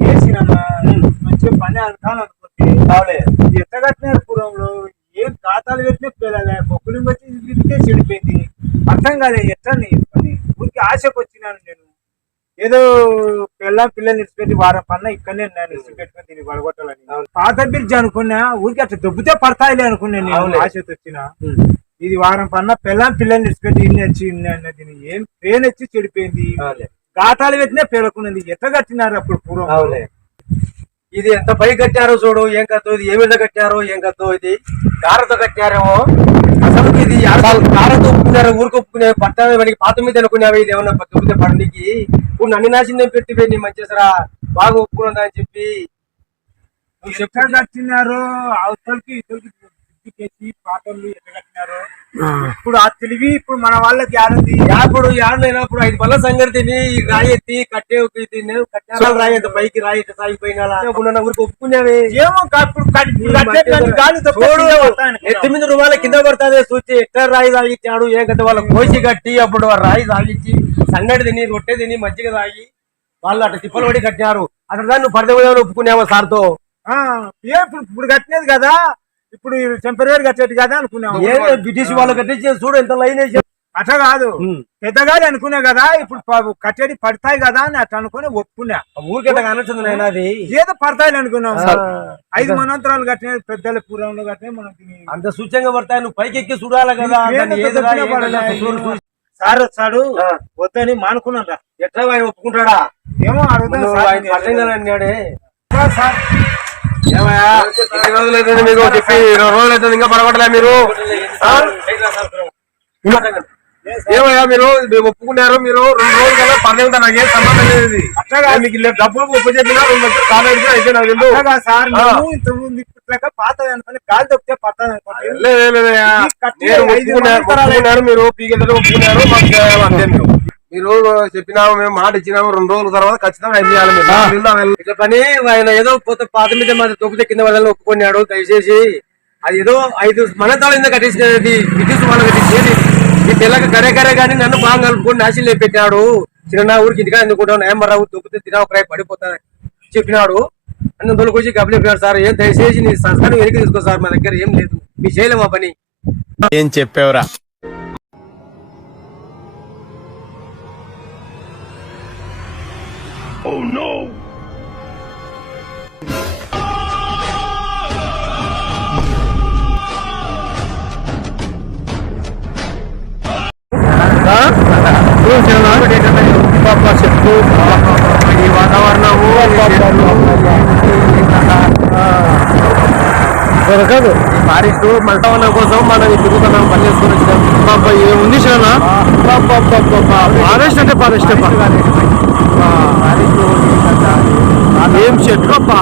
వేసినమ్మా మంచిగా పని అనుకోని అనుకుంటే ఎంత కట్టినారు పూర్వంలో ఏం ఖాతాలు పెట్టినా పిల్లలే బొక్కులు వచ్చి చెడిపోయింది అర్థం కాలే ఎట్లా పని ఊరికి ఆశకు వచ్చినాను నేను ఏదో పిల్లల్ని నిలిచిపెట్టి వారం పన్న ఇక్కడనే నిలిచి పెట్టుకుని దీన్ని పడగొట్టాలని పాత బ్రిడ్జ్ అనుకున్నా ఊరికి అట్లా దొబ్బితే పడతాయిలే అనుకున్నా నేను ఆశతో వచ్చిన ఇది వారం పన్న పిల్లల్ని నిలిచిపెట్టి ఇన్ని వచ్చి ఇన్ని అన్నది ఏం ట్రైన్ వచ్చి చెడిపోయింది ఖాతాలు పెట్టినా పేరుకున్నది ఎట్లా కట్టినారు అప్పుడు పూర్వం ఇది ఎంత పై కట్టారో చూడు ఏం కత్తో ఇది ఏ విధంగా కట్టారో ఏం కత్తో ఇది కారతో కట్టారేమో అసలు ఇది కారతో ఒప్పుకున్నారు ఊరికి ఒప్పుకునే పట్టాలి వాడికి పాత మీద అనుకునేవి ఇది ఏమన్నా దొబ్బితే పడడానికి ఇప్పుడు నన్ను నాశనం పెట్టి నీ మంచిసరా బాగా ఒప్పుకున్నదా అని చెప్పి ఎట్లా కట్టినారో అవతలకి ఇతరులకి పాటలు ఎట్లా కట్టినారో ఇప్పుడు ఆ తెలివి ఇప్పుడు మన వాళ్ళకి ఆడింది ఇప్పుడు యాడైనప్పుడు 5 పళ్ళ సంగతిని రాయి ఎత్తి కట్టే రాయి ఎంత పైకి రాయి సాగిపోయినా ఊరికి ఒప్పుకునేవి ఏమో ₹9 కింద పడుతుంది చూచి ఎట్లా రాయి సాగించాడు ఏం కదా వాళ్ళ కోసి కట్టి అప్పుడు రాయి సాగించి సంగటి తిని రొట్టె తిని మజ్జిగ తాగి వాళ్ళు అట్లా తిప్పలు పడి కట్టినారు అసలు దాన్ని నువ్వు పడితే ఒప్పుకునేవా సార్తో ఇప్పుడు కట్టినది కదా ఇప్పుడు టెంపరీ కట్టేది కదా అనుకున్నాం బ్రిటిష్ వాళ్ళు కట్టించే చూడు ఎంత లైన్ వేసి అట్లా కాదు పెద్దగా అనుకున్నా కదా ఇప్పుడు కట్టేది పడతాయి కదా అని అట్లా అనుకుని ఒప్పుకున్నా ఊరికే అనొచ్చింది నేను అది ఏదో పడతాయి అనుకున్నాం 5 మనంతరాలు కట్టిన పెద్దల పూర్వంలో కట్టిన మనం అంత సూచ్యంగా పడతాయి నువ్వు పైకి ఎక్కి చూడాలి కదా సార్ వచ్చాడు వద్దని మానుకున్నాను ఎట్లా ఆయన ఒప్పుకుంటాడా ఏమో అన్నాడే సార్ ఏమయ్యా 20 రోజులు అవుతుంది మీకు చెప్పి 20 రోజులు అవుతుంది ఇంకా పడగొట్టలే మీరు ఏమయ్యా మీరు ఒప్పుకున్నారు మీరు 2 రోజులు కదా పర్లేదు నాకేం సంబంధం లేదు అట్లా మీకు డబ్బులు ఒప్పు చెప్పినా 2 లక్షలు కాలేజీ అయితే నాకు తెలుసు సార్ పాత అనుకుని గాలి తొక్కితే పడతాను ఒప్పుకున్నారు మీరు పీకెళ్ళి ఒప్పుకున్నారు మాకు అంతే మీరు చెప్పినాము మేము మాట ఇచ్చినాము 2 రోజుల తర్వాత ఖచ్చితంగా అది చేయాలి ఇట్లా పని ఆయన ఏదో పోతే పాత మీద తొక్కితే కింద వాళ్ళని ఒప్పుకున్నాడు దయచేసి అది ఏదో 5 మనతాళ కింద కట్టించినది బ్రిటిష్ వాళ్ళు కట్టించేది ఈ తెల్లక కరే కానీ నన్ను బాగా కలుపుకొని నాశనం పెట్టినాడు చిన్న ఊరికి ఇంటికా ఎందుకుంటాను ఏమరావు తొక్కితే తినా ఒక పడిపోతా చెప్పినాడు అన్న తొలికొచ్చి గబలేపాడు సార్ ఏం దయచేసి నీ సంస్థను వెనక్కి తీసుకో సార్ మా దగ్గర ఏం లేదు మీ చేయలేము ఆ పని ఏం చెప్పేవరా Oh no! చెప్పు ఈ వాతావరణము దొరకదు ఫారెస్ట్ వాతావరణం కోసం మనం తిరుగుతున్నాం పని చేసుకుని వచ్చినాం ఏముంది చాలా ఫారెస్ట్ అంటే ఫారెస్ట్ ఏం చెట్లు అబ్బా